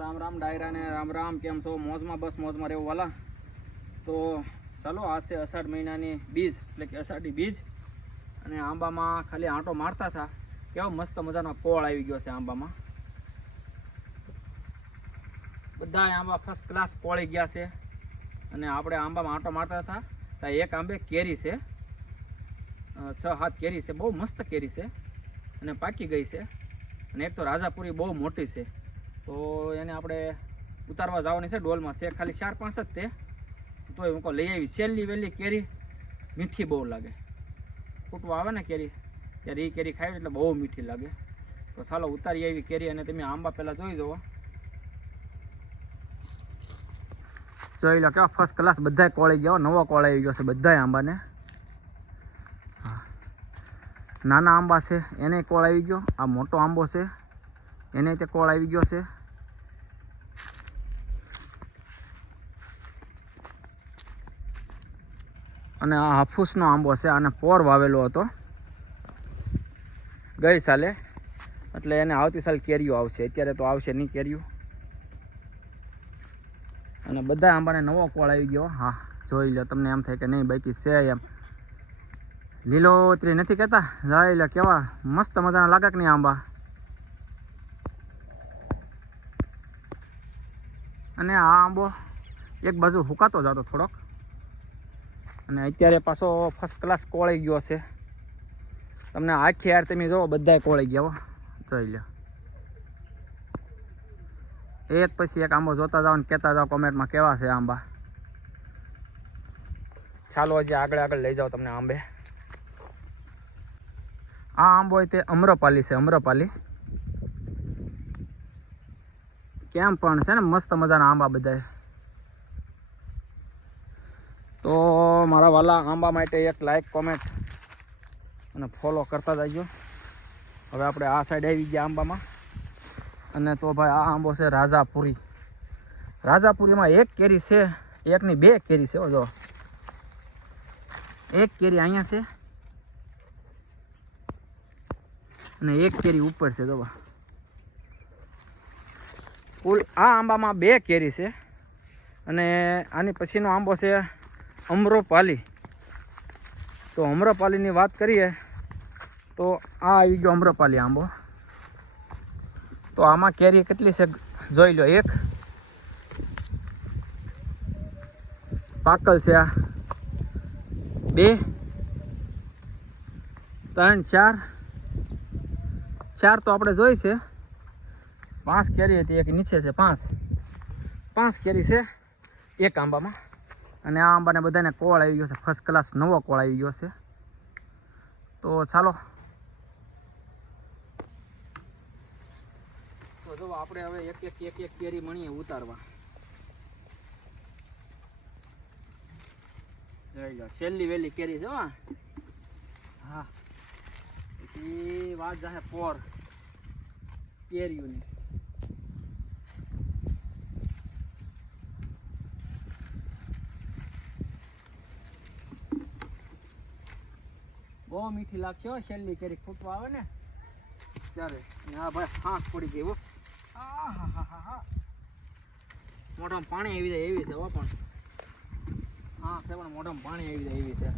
રામ રામ ડાયરા ને રામ રામ, કેમ છો? મોજમાં? બસ મોજમાં રહેવું વાલા. તો ચાલો, આ છે અષાઢ મહિનાની બીજ, એટલે કે અષાઢી બીજ. અને આંબામાં ખાલી આંટો મારતા હતા, કેવો મસ્ત મજાનો કોળ આવી ગયો છે આંબામાં. બધા આંબા ફર્સ્ટ ક્લાસ કોળી ગયા છે. અને આપણે આંબામાં આંટો મારતા હતા તો એક આંબે કેરી છે, 6-7 કેરી છે, બહુ મસ્ત કેરી છે અને પાકી ગઈ છે. અને એક તો રાજાપુરી બહુ મોટી છે, તો એને આપણે ઉતારવા જવાની છે. ડોલમાં છે ખાલી 4-5 જ તે, તોય હું લઈ આવી. છેલ્લી વહેલી કેરી મીઠી બહુ લાગે, ફૂટવા આવે ને કેરી ત્યારે એ કેરી ખાવી એટલે બહુ મીઠી લાગે. તો ચાલો ઉતારી આવી કેરી, અને તમે આંબા પહેલાં જોઈ જુઓ. જોઈ લો કેવા ફર્સ્ટ ક્લાસ બધાય કોળી ગયા, નવો કોળ આવી ગયો છે બધાય આંબાને. નાના આંબા છે એને કોળ આવી ગયો, આ મોટો આંબો છે એને તે કોળ આવી ગયો છે. અને આ હાફૂસનો આંબો છે, આને પોર વાવેલો હતો ગઈ સાલે, એટલે એને આવતી સાલ કેરીઓ આવશે, અત્યારે તો આવશે નહીં કેરીઓ. અને બધા આંબાને નવો કોળ આવી ગયો. હા જોઈ લો, તમને એમ થાય કે નહીં બાકી છે એમ, લીલોતરી નથી કહેતા. જોઈ લો કેવા મસ્ત મજાના લાગે કે નહીં આંબા. અને આ આંબો એક બાજુ હુકાતો જતો થોડોક, અને અત્યારે પાછો ફર્સ્ટ ક્લાસ કોળી ગયો છે. તમને આખી યાર તમે જુઓ, બધાય કોળી ગયા હો. જોઈ લો, એક પછી એક આંબો જોતા જાઓ ને કહેતા જાઓ કોમેન્ટમાં કેવા છે આંબા. ચાલો હજી આગળ લઈ જાઓ તમને આંબે. આ આંબો હોય તે અમ્રપાલી છે, અમ્રપાલી. કેમ પણ છે ને મસ્ત મજાના આંબા બધાય. તો મારા વાલા આંબા માટે એક લાઈક, કોમેન્ટ અને ફોલો કરતા જજો. હવે આપણે આ સાઈડ આવી ગયા આંબામાં. અને તો ભાઈ આ આંબો છે રાજાપુરી. રાજાપુરીમાં એક કેરી છે, એકની 2 કેરી છે. જો એક કેરી અહીંયા છે અને એક કેરી ઉપર છે. જો કુલ આ આંબામાં 2 કેરી છે. અને આની પછીનો આંબો છે અમ્રપાલી. તો અમ્રપાલીની વાત કરીએ તો આ આવી ગયો અમ્રપાલી આંબો. તો આમાં કેરી કેટલી છે જોઈ લો. 1 પાકલ છે, આ 2, 3, 4 તો આપણે જોઈ છે. 5 કેરી હતી, એક નીચે છે. 5 કેરી છે એક આંબામાં. અને આ આંબાને બધાને કોળ આવી ગયો છે, ફર્સ્ટ ક્લાસ નવો કોળ આવી ગયો છે. તો ચાલો, તો જો આપણે હવે એક કેરી મણીએ ઉતારવા. જોઈ લો, છેલ્લી વેલી કેરી છે. હા, પછી વાત જાહે પોર કેરીઓની. બહુ મીઠી લાગશે હો છેલ્લી કેરી ફૂટવા આવે ને ત્યારે. અને હા ભાઈ, હાંસ પડી ગઈ હો. હા, મોઢામાં પાણી આવી જાય એવી છે હો. પણ હા છે, પણ મોઢામાં પાણી આવી જાય એવી છે.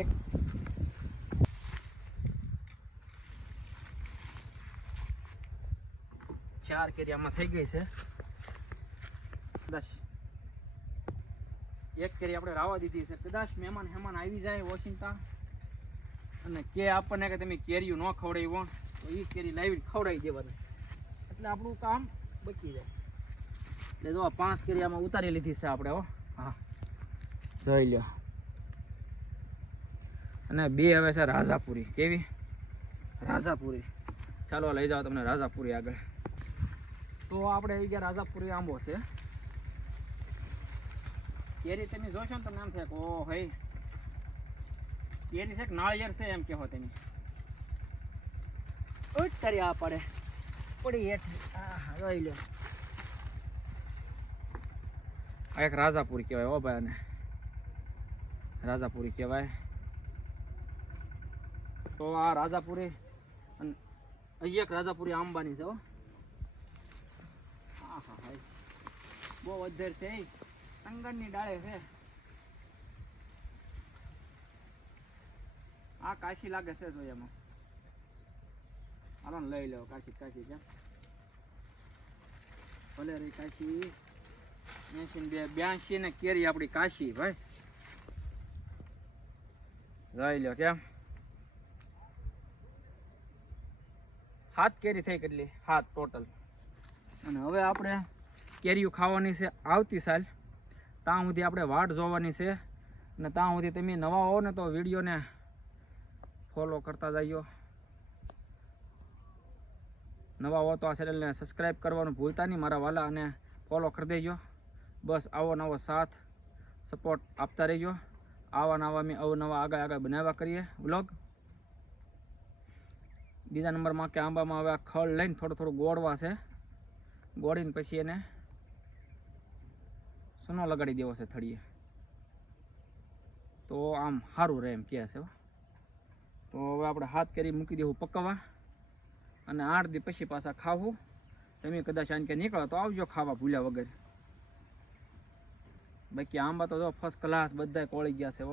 એક ચાર કેરી આમાં થઈ ગઈ છે. કદાચ એક કેરી આપણે રાવા દીધી છે. કદાચ મહેમાન આવી જાય ઓચિંતા અને કે આપણને કે તમે કેરીઓ ન ખવડાવી તો એ કેરી લાવી ખવડાવી દેવાની, એટલે આપણું કામ બચી જાય. એટલે જો 5 કેરી આમાં ઉતારી લીધી છે આપણે. હો હા, જોઈ લો. અને 2 હવે છે રાજાપુરી. કેવી રાજાપુરી? ચાલો લઈ જાઓ તમને રાજાપુરી આગળ. તો આપણે આવી ગયા રાજાપુરી આંબો છે. કેરી તમે જોશો ને તમને એમ થાય કે ઓ ભાઈ કેરી છે કે નાળિયેર છે એમ કહો તમે. ઉતરી આ પડે પડી હેઠ. હા જોઈ લો, આ એક રાજાપુરી કહેવાય હો ભાઈ. આને રાજાપુરી કહેવાય. તો આ રાજાપુરી, અને હજી એક રાજાપુરી આંબાની છે હો. આહા ભાઈ બહુ અધર છે એ સંગણની ડાળે છે. આ કાશી લાગે છે જોયામાં. હાલો ને લઈ લો કાશી કાશી છે ભલે રે કાશી. 82 ને કેરી આપણી કાશી ભાઈ લઈ લો. કેમ 7 કેરી થઈ કેટલી 7 ટોટલ. અને હવે આપણે કેરીઓ ખાવાની છે આવતી સાલ. ત્યાં સુધી આપણે વાટ જોવાની છે. અને ત્યાં સુધી તમે નવા હો ને તો વિડીયોને ફોલો કરતા જઈઓ. નવા હો તો આ ચેનલને સબસ્ક્રાઈબ કરવાનું ભૂલતા નહીં મારા વાલા, અને ફોલો કરી દેજો. બસ આવો નવો સાથ સપોર્ટ આપતા રહેજો. આવા નવા મેં અવનવા આગળ બનાવ્યા કરીએ વ્લોગ. બીજા નંબરમાં કે આંબામાં હવે ખળ લઈને થોડું ગોળવા છે. ગોળીને પછી એને સૂનો લગાડી દેવો છે થળીએ, તો આમ સારું રહે એમ કહે છે. તો હવે આપણે 7 કેરી મૂકી દેવું પકવવા, અને 8 દી પછી પાછા ખાવું. તમે કદાચ આને કે નીકળો તો આવજો ખાવા ભૂલ્યા વગર. બાકી આંબા તો જો ફર્સ્ટ ક્લાસ બધા કોળી ગયા છે.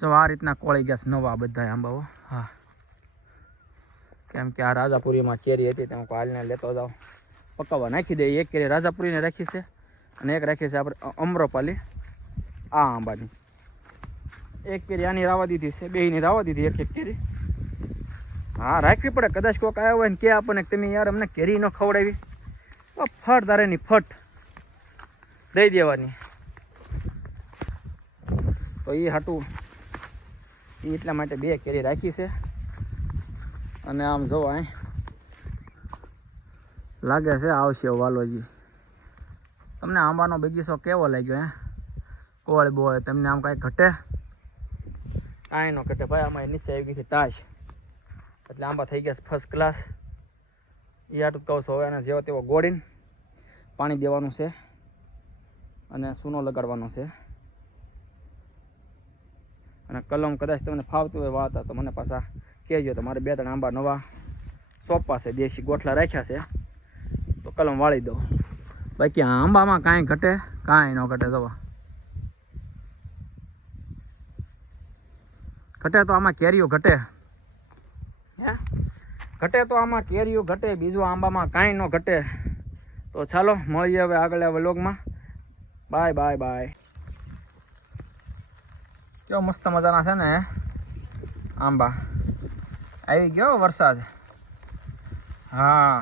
જો આ રીતના કોળી ગયા છે નવા બધા આંબાઓ. હા, કેમ કે આ રાજાપુરીમાં કેરી હતી તેમાં હાલને લેતો જાઓ પકવવા નાખી દે. એક કેરી રાજાપુરીને રાખી છે અને એક રાખી છે આપણે અમરોપાલી આ આંબાની. એક કેરી આની રાવા દીધી છે, બેયની રાવા દીધી એક કેરી. હા રાખવી પડે, કદાચ કોઈક આવ્યો હોય ને કે આપણને તમે યાર અમને કેરી ન ખવડાવી તો ફટ ધારેની ફટ દઈ દેવાની. તો એ હાટું એટલા માટે 2 કેરી રાખી છે. અને આમ જો અહીં લાગે છે આવશે વાલોજી. તમને આંબાનો બગીચો કેવો લાગ્યો? કોળ બોળ તમને આમ કાંઈ ઘટે? કાંઈ ન ઘટે ભાઈ. આમાં નીચે આવી ગઈ છે તાશ, એટલે આંબા થઈ ગયા છે ફર્સ્ટ ક્લાસ. એ આટલું કહું છું. હવે એને જેવો તેવો ગોળીને પાણી દેવાનું છે અને સૂનો લગાડવાનો છે. અને કલમ કદાચ તમને ફાવતું હોય વાતા તો મને પાછા કહેજો. તો મારે 2-3 આંબા નવા સોંપા છે, દેશી ગોઠલા રાખ્યા છે, તો કલમ વાળી દો. બાકી આંબામાં કાંઈ ઘટે, કાંઈ ન ઘટે. જવા ઘટે તો આમાં કેરીઓ ઘટે. હે ઘટે તો આમાં કેરીઓ ઘટે, બીજું આંબામાં કાંઈ ન ઘટે. તો ચાલો મળીએ હવે આગળ વ્લોગમાં. Bye bye bye. કેવો મસ્ત મજાના છે ને આંબા. આવી ગયો વરસાદ. હા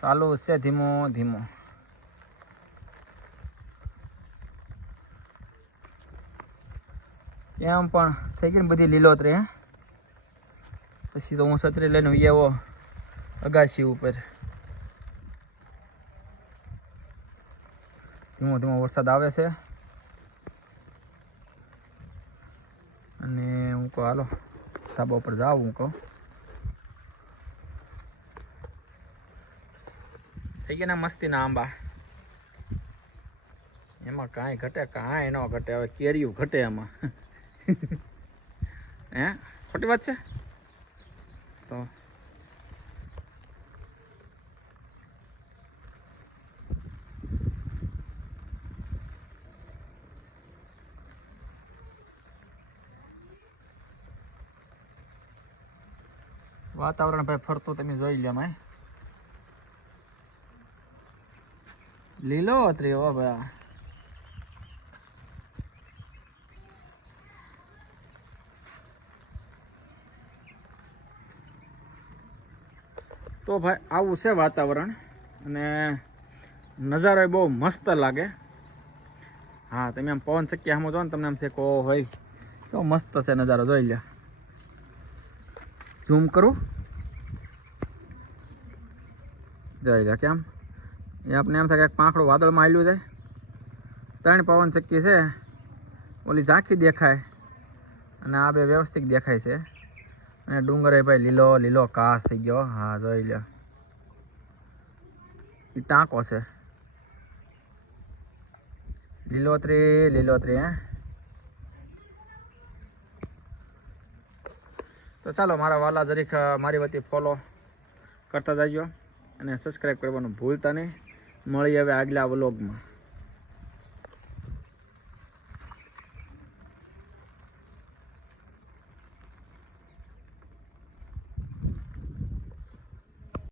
ચાલુ છે ધીમો ધીમો. એમ પણ થઈ ગઈ ને બધી લીલોતરી. પછી તો હું છત્રી લઈને આવ્યો અગાશી ઉપર. ધીમો ધીમો વરસાદ આવે છે. અને હું કહું હાલો ધાબા ઉપર જાઉં. હું કહું થઈ ગયા ને મસ્તીના આંબા. એમાં કાંઈ ઘટે, કાંઈ ન ઘટે. હવે કેરીયું ઘટે એમાં. હે ખોટી વાત છે? તો વાતાવરણ ભાઈ ફરતું તમે જોઈ લે. ભાઈ લીલો અત્રી હો ભાઈ. તો ભાઈ આવું છે વાતાવરણ, અને નજારો બહુ મસ્ત લાગે. હા તમે આમ પવન ચક્કી સામું જો ને તમને આમ છે કહો હોય તો મસ્ત છે નજારો. જોઈ લે, ઝૂમ કરું, જોઈ લે કેમ. એ આપણે એમ થાય કે પાંખડું વાદળમાં હાલ્યું જાય. 3 પવન ચક્કી છે. ઓલી ઝાંખી દેખાય અને આ 2 વ્યવસ્થિત દેખાય છે. અને ડુંગર ભાઈ લીલો લીલો કાસ થઈ ગયો. હા જોઈ લે, એ ટાંકો છે. લીલોતરી લીલોતરી. તો ચાલો મારા વાલા જરીક મારી વતી ફોલો કરતા જાજો અને સબસ્ક્રાઈબ કરવાનું ભૂલતા નહીં. મળી હવે આગલા વ્લોગમાં.